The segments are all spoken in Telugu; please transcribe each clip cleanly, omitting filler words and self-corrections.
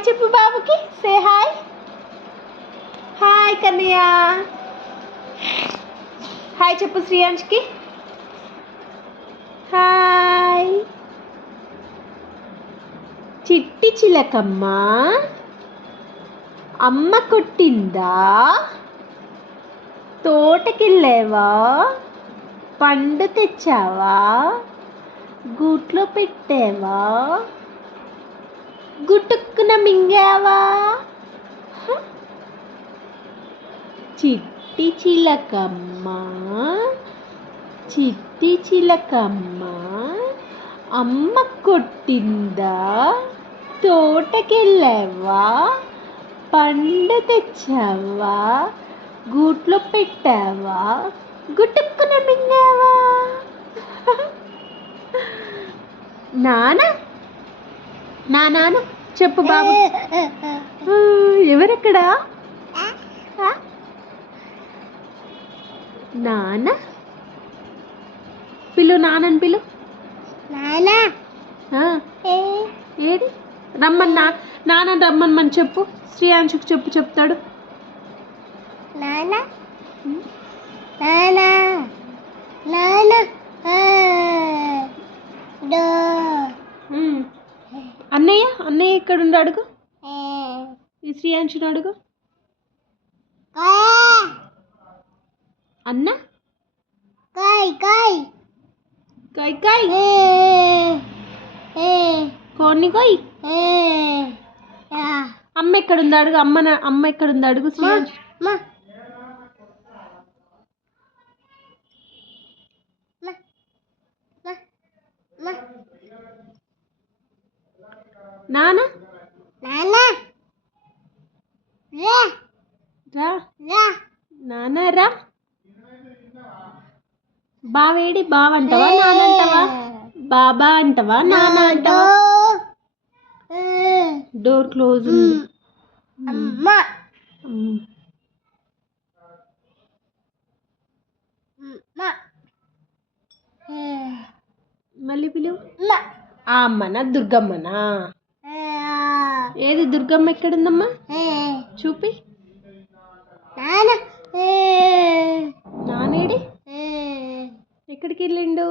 హాయ్ చెప్పు బాబుకి. Say hi. Hi Kannayya. Hi చెప్పు శ్రీయాంష్కి. హాయ్. చిట్టి చిలకమ్మ అమ్మ కొట్టిందా? తోటకెళ్ళావా? పండు తెచ్చావా? గూట్లో పెట్టావా? గుటుక్కున మింగావా? చిట్టి చిలకమ్మ చిట్టి చిలకమ్మ అమ్మ కొట్టిందా? తోటకెళ్ళావా? పండు తెచ్చావా? గూట్లో పెట్టావా? గుటుక్కున మింగావా? నాన్న నాన్న చెప్పు బాబు. ఎవరెక్కడా? నాన్న పిలు, నాన్నని పిలు. ఏది రమ్మన్నా? నాన్న రమ్మని చెప్పు. శ్రీయాంశుకు చెప్పు, చెప్తాడు. అన్నయ్య అన్నయ్య ఎక్కడుండి అడుగు. ఈ శ్రీయాంశుని అడుగు. అన్న కాయ్ కాయ్ కోన్ని కోయ్. అమ్మ ఎక్కడుంది అడుగు. అమ్మ ఎక్కడుంది అడుగు. శ్రీయాంశ్ నాన్న రా నాన్న రా. బావేడి? బావ అంటావా నాన్న అంటావా? బాబా అంటావా నాన్న అంటావా? డోర్ క్లోజ్ ఉంది. మళ్ళీ పిలువు. ఆ అమ్మనా దుర్గమ్మనా? ఏది దుర్గమ్మ ఎక్కడుందమ్మా? చూపి. నానేడి? ఎక్కడికి వెళ్ళిండు?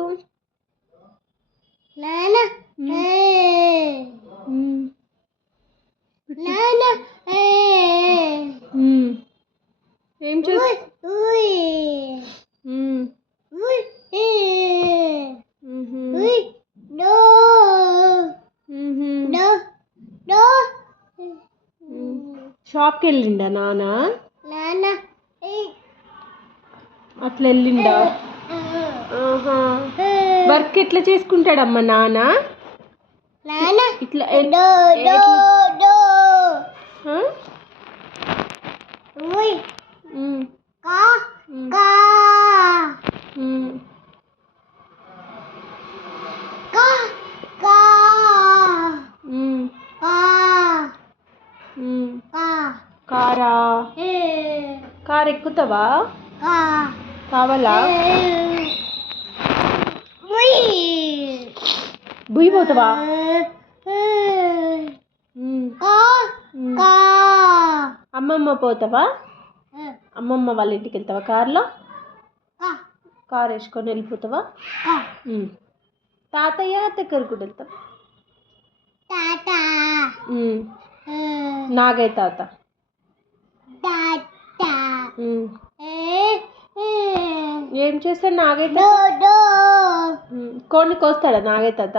ఏం చూసి షాప్కి వెళ్ళిండా నాన్న? అట్లా వెళ్ళిండా? వర్క్ ఎట్లా చేసుకుంటాడమ్మా నాన్న? ఇట్లా కారా? కారు ఎక్కుతావా? కావాలా? బుయ్యి పోతావా? అమ్మమ్మ పోతావా? అమ్మమ్మ వాళ్ళ ఇంటికి వెళ్తావా కార్లో? కారు వేసుకొని వెళ్ళిపోతావా? తాతయ్య దగ్గరకు కూడా వెళ్తావా? నాగయ్య తాత ఏం చేస్తాడు నాగయ్య తాత? కోడిని కోస్తాడా నాగయ్య తాత?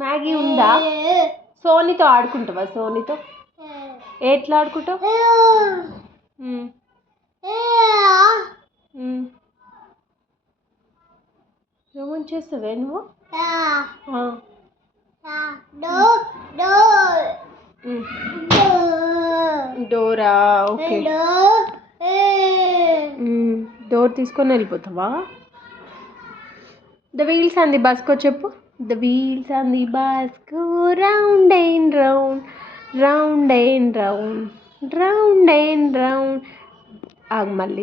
మ్యాగీ ఉందా? సోనీతో ఆడుకుంటావా? సోనీతో ఎట్లా ఆడుకుంటావు? ఏమని చేస్తావే నువ్వు? డోరా? ఓకే. డోర్ తీసుకొని వెళ్ళిపోతావా? The wheels on the bus కో చెప్పు. The wheels on the bus go round and round round and round round and round. ఆగు మళ్ళీ